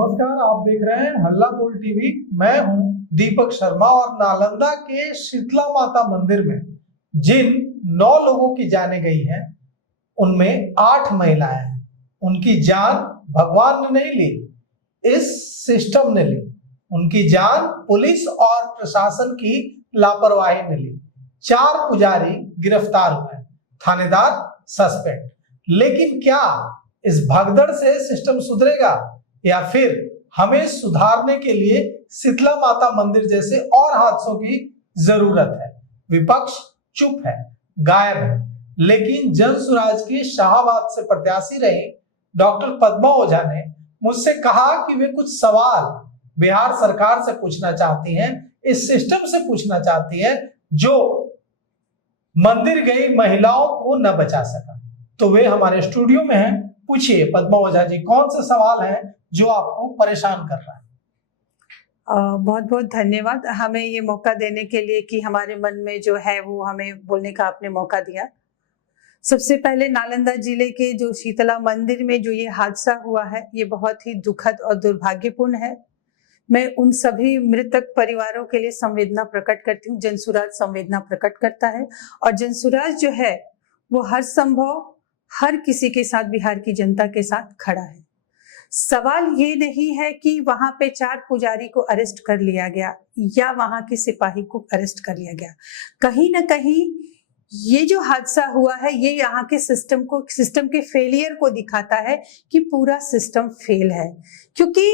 नमस्कार, आप देख रहे हैं हल्ला बोल टीवी। मैं हूं दीपक शर्मा और नालंदा के शीतला माता मंदिर में जिन 9 लोगों की जानें गई हैं उनमें 8 महिलाएं हैं। उनकी जान भगवान ने नहीं ली, इस सिस्टम ने ली। उनकी जान पुलिस और प्रशासन की लापरवाही ने ली। 4 पुजारी गिरफ्तार हुए, थानेदार सस्पेंड। लेकिन क्या इस भगदड़ से सिस्टम सुधरेगा या फिर हमें सुधारने के लिए शीतला माता मंदिर जैसे और हादसों की जरूरत है? विपक्ष चुप है, गायब है, लेकिन जन सुराज की शाहबाद से प्रत्याशी रही डॉक्टर पद्मा ओझा ने मुझसे कहा कि वे कुछ सवाल बिहार सरकार से पूछना चाहती हैं, इस सिस्टम से पूछना चाहती है जो मंदिर गई महिलाओं को न बचा सका। तो वे हमारे स्टूडियो में हैं। पूछिए पद्मा ओझा जी, कौन से सवाल हैं जो आपको परेशान कर रहा है? बहुत बहुत धन्यवाद हमें ये मौका देने के लिए कि हमारे मन में जो है वो हमें बोलने का आपने मौका दिया। सबसे पहले नालंदा जिले के जो शीतला मंदिर में जो ये हादसा हुआ है, ये बहुत ही दुखद और दुर्भाग्यपूर्ण है। मैं उन सभी मृतक परिवारों के लिए संवेदना प्रकट करती हूँ। जनसुराज संवेदना प्रकट करता है और जनसुराज जो है वो हर संभव हर किसी के साथ, बिहार की जनता के साथ खड़ा है। सवाल ये नहीं है कि वहां पे 4 पुजारी को अरेस्ट कर लिया गया या वहां के सिपाही को अरेस्ट कर लिया गया। कहीं ना कहीं ये जो हादसा हुआ है ये यहाँ के सिस्टम के फेलियर को दिखाता है कि पूरा सिस्टम फेल है। क्योंकि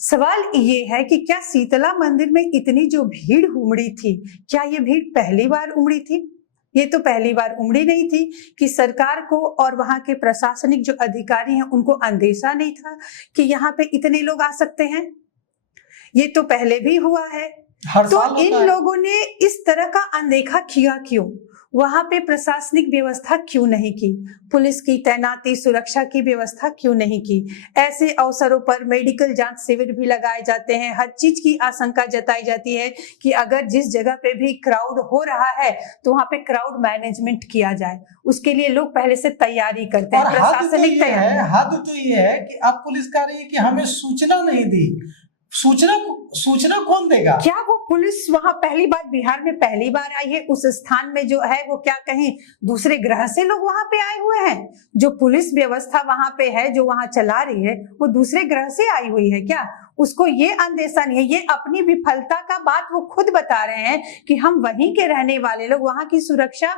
सवाल ये है कि क्या शीतला मंदिर में इतनी जो भीड़ उमड़ी थी, क्या ये भीड़ पहली बार उमड़ी थी? ये तो पहली बार उमड़ी नहीं थी कि सरकार को और वहां के प्रशासनिक जो अधिकारी हैं उनको अंदेशा नहीं था कि यहाँ पे इतने लोग आ सकते हैं। ये तो पहले भी हुआ है। तो इन लोगों ने इस तरह का अनदेखा किया क्यों? वहां पे प्रशासनिक व्यवस्था क्यों नहीं की? पुलिस की तैनाती, सुरक्षा की व्यवस्था क्यों नहीं की? ऐसे अवसरों पर मेडिकल जांच शिविर भी लगाए जाते हैं। हर चीज की आशंका जताई जाती है कि अगर जिस जगह पे भी क्राउड हो रहा है तो वहां पे क्राउड मैनेजमेंट किया जाए। उसके लिए लोग पहले से तैयारी करते हैं। प्रशासनिक तैयारी। हद तो ये है कि अब पुलिस कह रही है कि हमें सूचना नहीं दी। सूचना कौन देगा? क्या वो पुलिस वहां पहली बार, बिहार में पहली बार आई है? उस स्थान में जो है वो क्या कहीं दूसरे ग्रह से लोग वहां पे आए हुए हैं? जो पुलिस व्यवस्था वहां पे है, जो वहां चला रही है, वो दूसरे ग्रह से आई हुई है क्या? उसको ये अंदेशा नहीं है। ये अपनी विफलता का बात वो खुद बता रहे हैं कि हम वहीं के रहने वाले लोग, वहां की सुरक्षा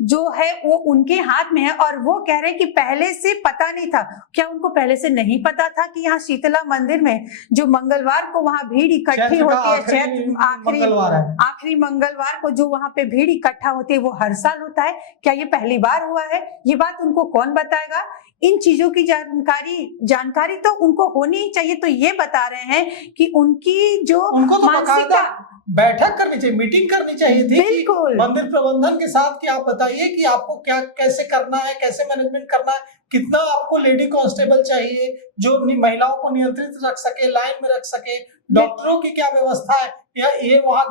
जो है वो उनके हाथ में है। और वो कह रहे हैं कि पहले से पता नहीं था। क्या उनको पहले से नहीं पता था कि यहाँ शीतला मंदिर में जो मंगलवार को वहां भीड़ इकट्ठी होती है, आखिरी मंगलवार को जो वहां पे भीड़ इकट्ठा होती है वो हर साल होता है? क्या ये पहली बार हुआ है? ये बात उनको कौन बताएगा? इन चीजों की जानकारी तो उनको होनी ही चाहिए। तो ये बता रहे हैं कि उनकी जो मानसिकता, बैठक करनी चाहिए, मीटिंग करनी चाहिए थी कि मंदिर प्रबंधन के साथ कि आप बताइए कि आपको क्या कैसे करना है, कैसे मैनेजमेंट करना है, कितना आपको लेडी कांस्टेबल चाहिए जो महिलाओं को नियंत्रित रख सके, लाइन में रख सके, डॉक्टरों की क्या व्यवस्था है, या ये वहाँ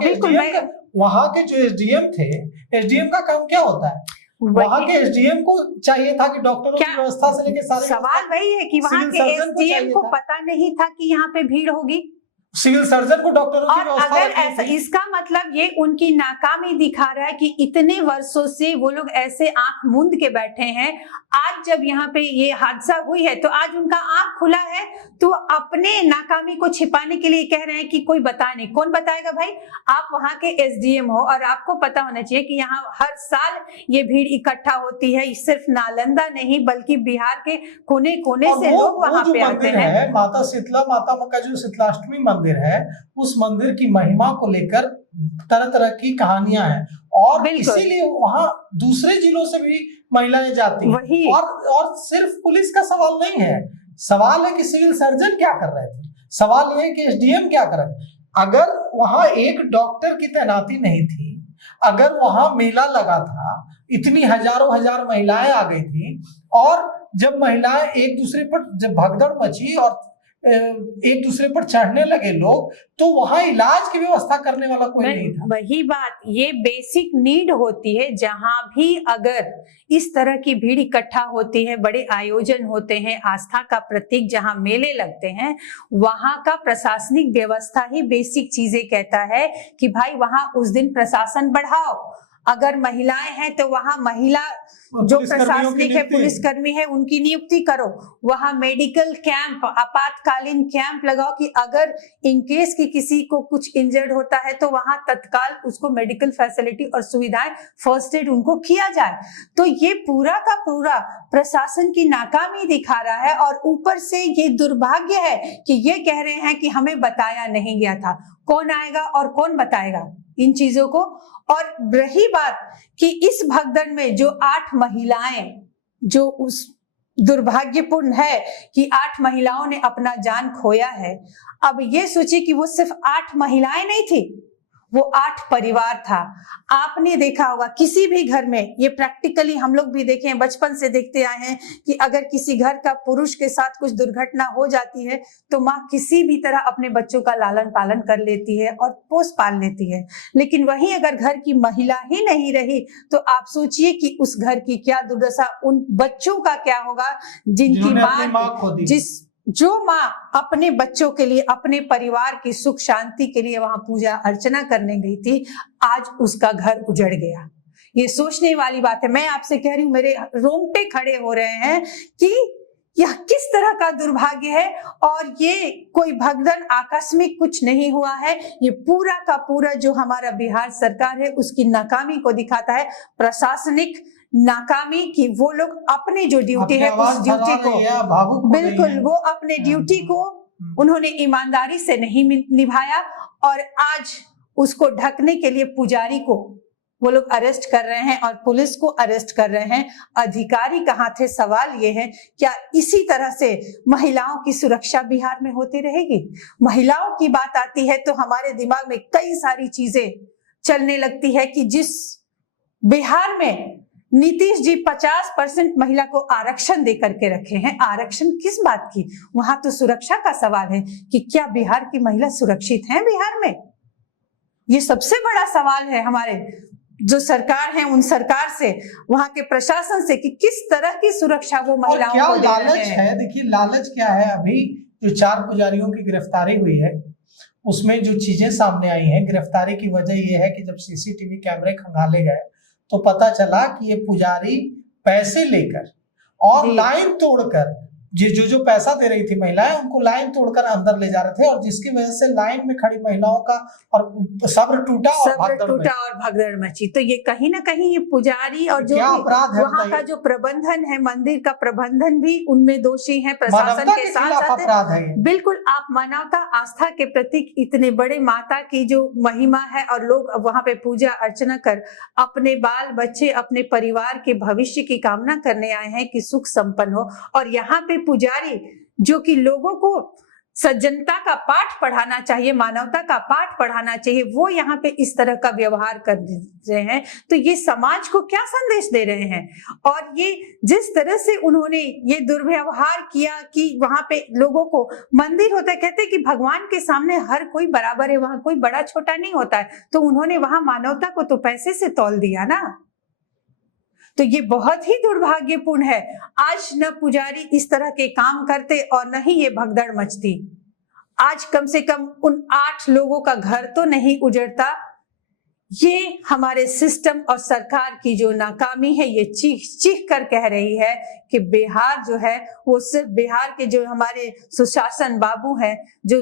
के जो एसडीएम थे, एसडीएम का काम क्या होता है? वहाँ के एसडीएम को चाहिए था कि डॉक्टरों की व्यवस्था से लेकर सारे। सवाल वही है कि वहाँ के एसडीएम को पता नहीं था कि यहाँ पे भीड़ होगी। सिविल सर्जन को डॉक्टरों की व्यवस्था। अगर ऐसा, इसका मतलब ये उनकी नाकामी दिखा रहा है कि इतने वर्षों से वो लोग ऐसे आंख मूंद के बैठे हैं। आज जब यहाँ पे ये हादसा हुई है तो आज उनका आंख खुला है, तो अपने नाकामी को छिपाने के लिए कह रहे हैं कि कोई बता नहीं। कौन बताएगा भाई? आप वहाँ के एसडीएम हो और आपको पता होना चाहिए कि यहाँ हर साल ये भीड़ इकट्ठा होती है। सिर्फ नालंदा नहीं बल्कि बिहार के कोने कोने से लोग वहाँ पे आते हैं। माता शीतला माता का जो शीतलाष्टमी मंदिर है, उस मंदिर की महिमा को लेकर तरह तरह की कहानियां हैं और इसीलिए वहां दूसरे जिलों से भी महिलाएं जाती हैं। और सिर्फ पुलिस का सवाल नहीं है, सवाल है कि सिविल सर्जन क्या कर रहे थे, सवाल यह है कि एसडीएम क्या कर रहे थे। अगर वहां एक डॉक्टर की तैनाती नहीं थी, अगर वहां मेला लगा था, इतनी हजारों हजार महिलाएं आ गई थी और जब महिलाएं एक दूसरे पर जब भगदड़ मची और एक दूसरे पर चढ़ने लगे लोग, तो वहां इलाज की व्यवस्था करने वाला कोई नहीं था। वही बात, ये बेसिक नीड होती है। जहां भी अगर इस तरह की भीड़ इकट्ठा होती है, बड़े आयोजन होते हैं, आस्था का प्रतीक जहां मेले लगते हैं, वहां का प्रशासनिक व्यवस्था ही बेसिक चीजें कहता है कि भाई वहां उस दिन प्रशासन बढ़ाओ। अगर महिलाएं हैं तो वहां महिला जो प्रशासनिक है, पुलिसकर्मी है, उनकी नियुक्ति करो। वहां मेडिकल कैंप, आपातकालीन कैंप लगाओ कि अगर इन केस की किसी को कुछ इंजर्ड होता है तो वहां तत्काल उसको मेडिकल फैसिलिटी और सुविधाएं, फर्स्ट एड उनको किया जाए। तो ये पूरा का पूरा प्रशासन की नाकामी दिखा रहा है। और ऊपर से ये दुर्भाग्य है कि ये कह रहे हैं कि हमें बताया नहीं गया था। कौन आएगा और कौन बताएगा इन चीजों को? और रही बात कि इस भगदड़ में जो 8 महिलाएं, जो उस दुर्भाग्यपूर्ण है कि 8 महिलाओं ने अपना जान खोया है। अब ये सोचिए कि वो सिर्फ 8 महिलाएं नहीं थी, वो 8 परिवार था। आपने देखा होगा किसी भी घर में, ये प्रैक्टिकली हम लोग भी देखे हैं, बचपन से देखते आए हैं कि अगर किसी घर का पुरुष के साथ कुछ दुर्घटना हो जाती है तो माँ किसी भी तरह अपने बच्चों का लालन पालन कर लेती है और पोस पाल लेती है। लेकिन वहीं अगर घर की महिला ही नहीं रही तो आप सोचिए कि उस घर की क्या दुर्दशा, उन बच्चों का क्या होगा जिनकी माँ, जो माँ अपने बच्चों के लिए, अपने परिवार की सुख शांति के लिए वहां पूजा अर्चना करने गई थी, आज उसका घर उजड़ गया। ये सोचने वाली बात है। मैं आपसे कह रही हूँ, मेरे रोंगटे खड़े हो रहे हैं कि यह किस तरह का दुर्भाग्य है। और ये कोई भगदड़ आकस्मिक कुछ नहीं हुआ है, ये पूरा का पूरा जो हमारा बिहार सरकार है उसकी नाकामी को दिखाता है। प्रशासनिक नाकामी की, वो लोग अपने जो ड्यूटी है उस ड्यूटी को, बिल्कुल वो अपने ड्यूटी को उन्होंने ईमानदारी से नहीं निभाया। और आज उसको ढकने के लिए पुजारी को वो लोग अरेस्ट कर रहे हैं और पुलिस को अरेस्ट कर रहे हैं। अधिकारी कहाँ थे? सवाल ये है, क्या इसी तरह से महिलाओं की सुरक्षा बिहार में होती रहेगी? महिलाओं की बात आती है तो हमारे दिमाग में कई सारी चीजें चलने लगती है कि जिस बिहार में नीतीश जी 50% महिला को आरक्षण दे करके रखे हैं, आरक्षण किस बात की? वहां तो सुरक्षा का सवाल है कि क्या बिहार की महिला सुरक्षित है बिहार में? ये सबसे बड़ा सवाल है हमारे जो सरकार है, उन सरकार से, वहां के प्रशासन से कि किस तरह की सुरक्षा वो महिलाओं को दे रहे हैं। लालच है, देखिए लालच क्या है। अभी जो 4 पुजारियों की गिरफ्तारी हुई है उसमें जो चीजें सामने आई हैं, गिरफ्तारी की वजह यह है कि जब सीसीटीवी कैमरे खंगाले गए तो पता चला कि ये पुजारी पैसे लेकर और लाइन तोड़कर, जो पैसा दे रही थी महिलाएं, उनको लाइन तोड़कर अंदर ले जा रहे थे, और जिसकी वजह से लाइन में खड़ी महिलाओं का और सब्र टूटा और भगदड़ मची। तो ये कहीं ना कहीं ये पुजारी और जो वहाँ का जो प्रबंधन है, मंदिर का प्रबंधन भी उनमें दोषी है, प्रशासन के साथ है। बिल्कुल, आप मानवता आस्था के प्रतीक इतने बड़े माता की जो महिमा है और लोग वहां पे पूजा अर्चना कर अपने बाल बच्चे, अपने परिवार के भविष्य की कामना करने आए हैं कि सुख संपन्न हो, और यहाँ पे पुजारी जो कि लोगों को सज्जनता का पाठ पढ़ाना चाहिए, मानवता का पाठ पढ़ाना चाहिए, वो यहाँ पे इस तरह का व्यवहार कर रहे हैं। तो ये समाज को क्या संदेश दे रहे हैं? और ये जिस तरह से उन्होंने ये दुर्व्यवहार किया कि वहां पे लोगों को, मंदिर होता है, कहते हैं कि भगवान के सामने हर कोई बराबर है, वहां कोई बड़ा छोटा नहीं होता है, तो उन्होंने वहां मानवता को तो पैसे से तौल दिया ना। तो ये बहुत ही दुर्भाग्यपूर्ण है। आज न पुजारी इस तरह के काम करते और न ही ये भगदड़ मचती। आज कम से कम उन 8 लोगों का घर तो नहीं उजड़ता। ये हमारे सिस्टम और सरकार की जो नाकामी है, ये चीख चीख कर कह रही है कि बिहार जो है वो सिर्फ, बिहार के जो हमारे सुशासन बाबू हैं जो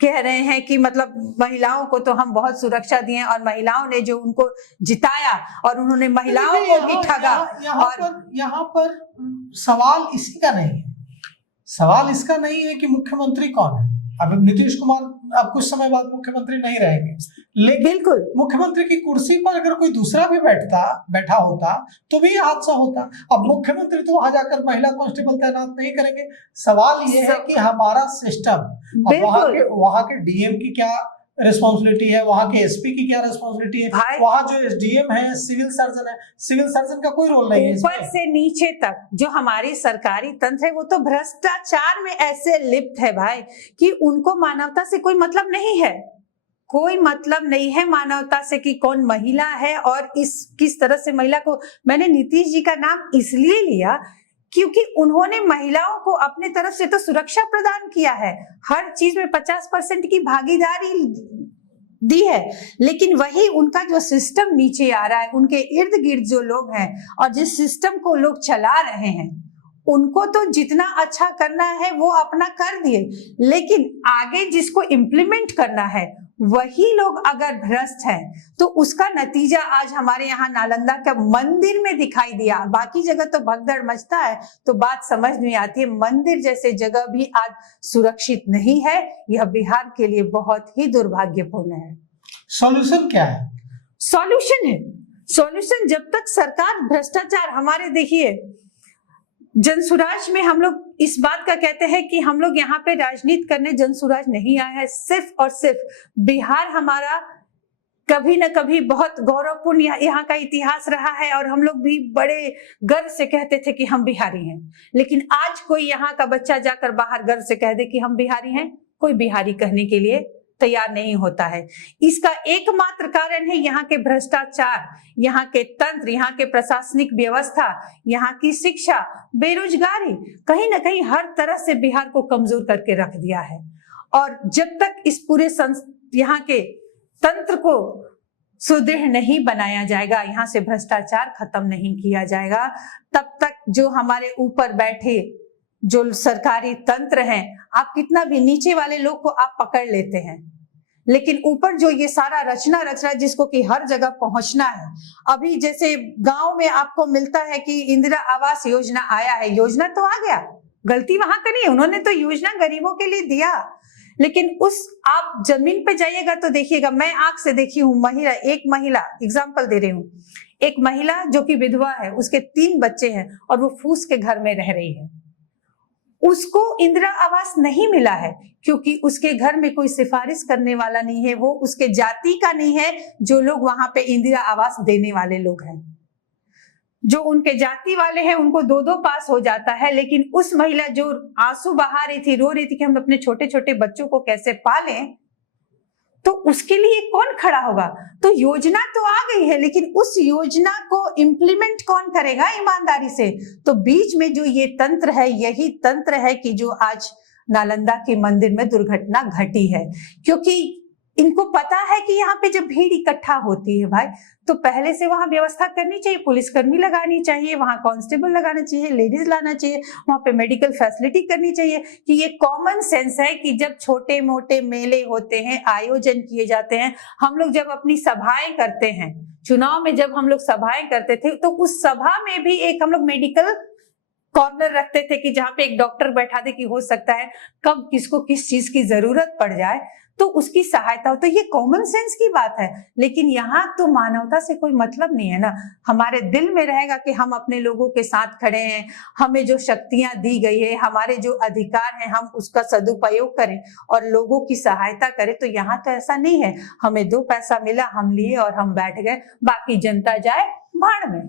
कह रहे हैं कि मतलब महिलाओं को तो हम बहुत सुरक्षा दिए, और महिलाओं ने जो उनको जिताया और उन्होंने महिलाओं को भी ठगा। यहाँ पर सवाल इसी का नहीं है, सवाल इसका नहीं है कि मुख्यमंत्री कौन है। अब नीतीश कुमार अब कुछ समय बाद मुख्यमंत्री नहीं रहेंगे, लेकिन बिल्कुल मुख्यमंत्री की कुर्सी पर अगर कोई दूसरा भी बैठा होता तो भी हादसा होता। अब मुख्यमंत्री तो वहां जाकर महिला कांस्टेबल तैनात नहीं करेंगे। सवाल ये है कि हमारा सिस्टम, वहां के डीएम की क्या रिस्पॉन्सिबिलिटी है, वहाँ के एसपी की क्या रिस्पॉन्सिबिलिटी है, भाई वहाँ जो एसडीएम है, सिविल सर्जन है, सिविल सर्जन का कोई रोल नहीं है ऊपर इसमें। से नीचे तक जो हमारी सरकारी तंत्र है वो तो भ्रष्टाचार में ऐसे लिप्त है भाई कि उनको मानवता से कोई मतलब नहीं है। कोई मतलब नहीं है मानवता से कि कौन महिला है और इस किस तरह से महिला को। मैंने नीतीश जी का नाम इसलिए लिया क्योंकि उन्होंने महिलाओं को अपने तरफ से तो सुरक्षा प्रदान किया है, हर चीज में 50% की भागीदारी दी है, लेकिन वही उनका जो सिस्टम नीचे आ रहा है, उनके इर्द गिर्द जो लोग हैं और जिस सिस्टम को लोग चला रहे हैं, उनको तो जितना अच्छा करना है वो अपना कर दिए, लेकिन आगे जिसको इम्प्लीमेंट करना है वही लोग अगर भ्रष्ट हैं तो उसका नतीजा आज हमारे यहाँ नालंदा के मंदिर में दिखाई दिया। बाकी जगह तो भगदड़ मचता है तो बात समझ नहीं आती है, मंदिर जैसे जगह भी आज सुरक्षित नहीं है। यह बिहार के लिए बहुत ही दुर्भाग्यपूर्ण है। सॉल्यूशन क्या है? सॉल्यूशन जब तक सरकार भ्रष्टाचार, हमारे देखिए जनसुराज में हम लोग इस बात का कहते हैं कि हम लोग यहाँ पे राजनीति करने जनसुराज नहीं आए हैं, सिर्फ और सिर्फ बिहार हमारा कभी न कभी बहुत गौरवपूर्ण यहाँ का इतिहास रहा है और हम लोग भी बड़े गर्व से कहते थे कि हम बिहारी हैं, लेकिन आज कोई यहाँ का बच्चा जाकर बाहर गर्व से कह दे कि हम बिहारी हैं, कोई बिहारी कहने के लिए तैयार नहीं होता है। इसका एकमात्र कारण है यहाँ के भ्रष्टाचार, यहाँ के तंत्र, यहाँ के प्रशासनिक व्यवस्था, यहाँ की शिक्षा, बेरोजगारी, कहीं ना कहीं हर तरह से बिहार को कमजोर करके रख दिया है। और जब तक इस पूरे यहाँ के तंत्र को सुदृढ़ नहीं बनाया जाएगा, यहाँ से भ्रष्टाचार खत्म नहीं किया जाएगा, तब तक जो हमारे ऊपर बैठे जो सरकारी तंत्र हैं, आप कितना भी नीचे वाले लोग को आप पकड़ लेते हैं, लेकिन ऊपर जो ये सारा रचना रच रहा है जिसको कि हर जगह पहुंचना है। अभी जैसे गांव में आपको मिलता है कि इंदिरा आवास योजना आया है, योजना तो आ गया, गलती वहां करी है, उन्होंने तो योजना गरीबों के लिए दिया, लेकिन उस आप जमीन पे जाइएगा तो देखिएगा, मैं आंख से देखी हूँ, एक महिला एग्जाम्पल दे रही हूँ, एक महिला जो कि विधवा है, उसके 3 बच्चे हैं और वो फूस के घर में रह रही है, उसको इंदिरा आवास नहीं मिला है क्योंकि उसके घर में कोई सिफारिश करने वाला नहीं है, वो उसके जाति का नहीं है। जो लोग वहां पे इंदिरा आवास देने वाले लोग हैं, जो उनके जाति वाले हैं, उनको 2-2 पास हो जाता है, लेकिन उस महिला जो आंसू बहा रही थी, रो रही थी कि हम अपने छोटे छोटे बच्चों को कैसे पालें, तो उसके लिए कौन खड़ा होगा? तो योजना तो आ गई है, लेकिन उस योजना को इम्प्लीमेंट कौन करेगा ईमानदारी से? तो बीच में जो ये तंत्र है, यही तंत्र है कि जो आज नालंदा के मंदिर में दुर्घटना घटी है, क्योंकि इनको पता है कि यहाँ पे जब भीड़ इकट्ठा होती है भाई, तो पहले से वहां व्यवस्था करनी चाहिए, पुलिसकर्मी लगानी चाहिए, वहां कांस्टेबल लगाना चाहिए, लेडीज लाना चाहिए, वहां पे मेडिकल फैसिलिटी करनी चाहिए। कि ये कॉमन सेंस है कि जब छोटे मोटे मेले होते हैं, आयोजन किए जाते हैं, हम लोग जब अपनी सभाएं करते हैं, चुनाव में जब हम लोग सभाएं करते थे, तो उस सभा में भी एक हम लोग मेडिकल कॉर्नर रखते थे कि जहाँ पे एक डॉक्टर बैठा दे कि हो सकता है कब किसको किस चीज की जरूरत पड़ जाए तो उसकी सहायता हो। तो ये कॉमन सेंस की बात है, लेकिन यहाँ तो मानवता से कोई मतलब नहीं है ना। हमारे दिल में रहेगा कि हम अपने लोगों के साथ खड़े हैं, हमें जो शक्तियां दी गई है, हमारे जो अधिकार हैं, हम उसका सदुपयोग करें और लोगों की सहायता करें। तो यहाँ तो ऐसा नहीं है, हमें 2 पैसा मिला, हम लिए और हम बैठ गए, बाकी जनता जाए भाड़ में।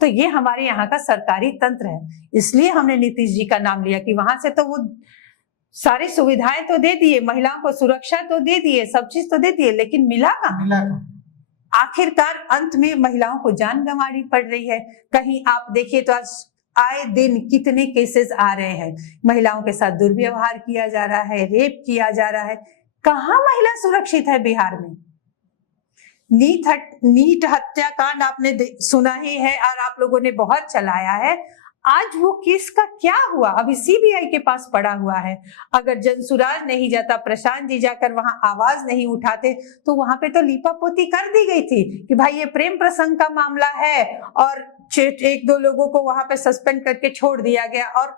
तो ये हमारे यहाँ का सरकारी तंत्र है, इसलिए हमने नीतीश जी का नाम लिया कि वहां से तो वो सारी सुविधाएं तो दे दिए, महिलाओं को सुरक्षा तो दे दिए, सब चीज तो दे दिए, लेकिन मिला कहाँ? आखिरकार अंत में महिलाओं को जान गंवानी पड़ रही है। कहीं आप देखिए तो आज आए दिन कितने केसेस आ रहे हैं, महिलाओं के साथ दुर्व्यवहार किया जा रहा है, रेप किया जा रहा है। कहाँ महिला सुरक्षित है बिहार में? नीट हत्याकांड आपने सुना ही है और आप लोगों ने बहुत चलाया है। आज वो केस का क्या हुआ? अभी सीबीआई के पास पड़ा हुआ है। अगर जनसुराज नहीं जाता, प्रशांत जी जाकर वहां आवाज नहीं उठाते, तो वहां पे तो लीपापोती कर दी गई थी कि भाई ये प्रेम प्रसंग का मामला है और 1-2 लोगों को वहां पे सस्पेंड करके छोड़ दिया गया और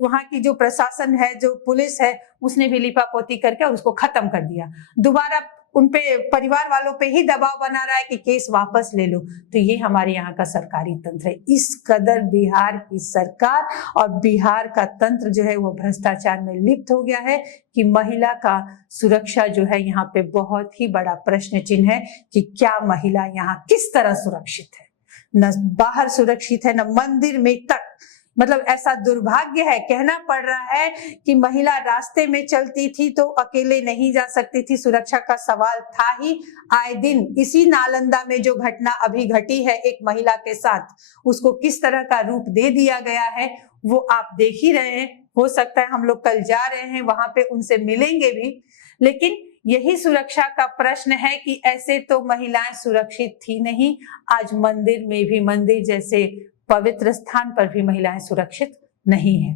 वहां की जो प्रशासन है, जो पुलिस है, उसने भी लीपापोती करके उसको खत्म कर दिया। दोबारा उनपे परिवार वालों पे ही दबाव बना रहा है कि केस वापस ले लो। तो ये हमारे यहाँ का सरकारी तंत्र है। इस कदर बिहार की सरकार और बिहार का तंत्र जो है वो भ्रष्टाचार में लिप्त हो गया है कि महिला का सुरक्षा जो है यहाँ पे बहुत ही बड़ा प्रश्न चिन्ह है कि क्या महिला यहाँ किस तरह सुरक्षित है। न बाहर सुरक्षित है, न मंदिर में तक। मतलब ऐसा दुर्भाग्य है, कहना पड़ रहा है कि महिला रास्ते में चलती थी तो अकेले नहीं जा सकती थी, सुरक्षा का सवाल था ही। आए दिन इसी नालंदा में जो घटना अभी घटी है एक महिला के साथ, उसको किस तरह का रूप दे दिया गया है वो आप देख ही रहे हैं। हो सकता है हम लोग कल जा रहे हैं, वहां पे उनसे मिलेंगे भी, लेकिन यही सुरक्षा का प्रश्न है कि ऐसे तो महिलाएं सुरक्षित थी नहीं। आज मंदिर में भी, मंदिर जैसे पवित्र स्थान पर भी महिलाएं सुरक्षित नहीं है।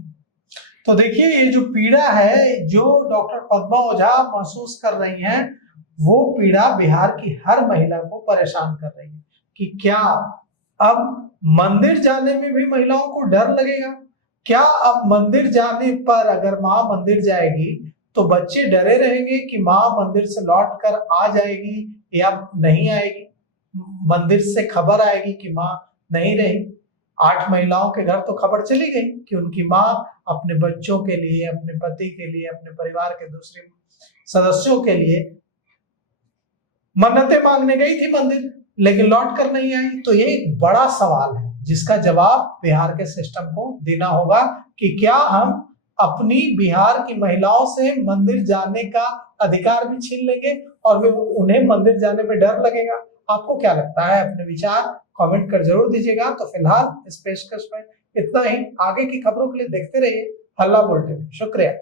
तो देखिए, ये जो पीड़ा है जो डॉक्टर पद्मा ओझा महसूस कर रही हैं, वो पीड़ा बिहार की हर महिला को परेशान कर रही है कि क्या अब मंदिर जाने में भी महिलाओं को डर लगेगा? क्या अब मंदिर जाने पर अगर माँ मंदिर जाएगी तो बच्चे डरे रहेंगे कि माँ मंदिर से लौट कर आ जाएगी या नहीं आएगी? मंदिर से खबर आएगी कि माँ नहीं रही। 8 महिलाओं के घर तो खबर चली गई कि उनकी माँ अपने बच्चों के लिए, अपने पति के लिए, अपने परिवार के दूसरे सदस्यों के लिए मन्नतें मांगने गई थी मंदिर, लेकिन लौट कर नहीं आई। तो ये एक बड़ा सवाल है जिसका जवाब बिहार के सिस्टम को देना होगा कि क्या हम अपनी बिहार की महिलाओं से मंदिर जाने का अधिकार भी छीन लेंगे और वे उन्हें मंदिर जाने में डर लगेगा? आपको क्या लगता है? अपने विचार कमेंट कर जरूर दीजिएगा। तो फिलहाल इस पेशकश में इतना ही। आगे की खबरों के लिए देखते रहिए हल्ला बोल टीवी। शुक्रिया।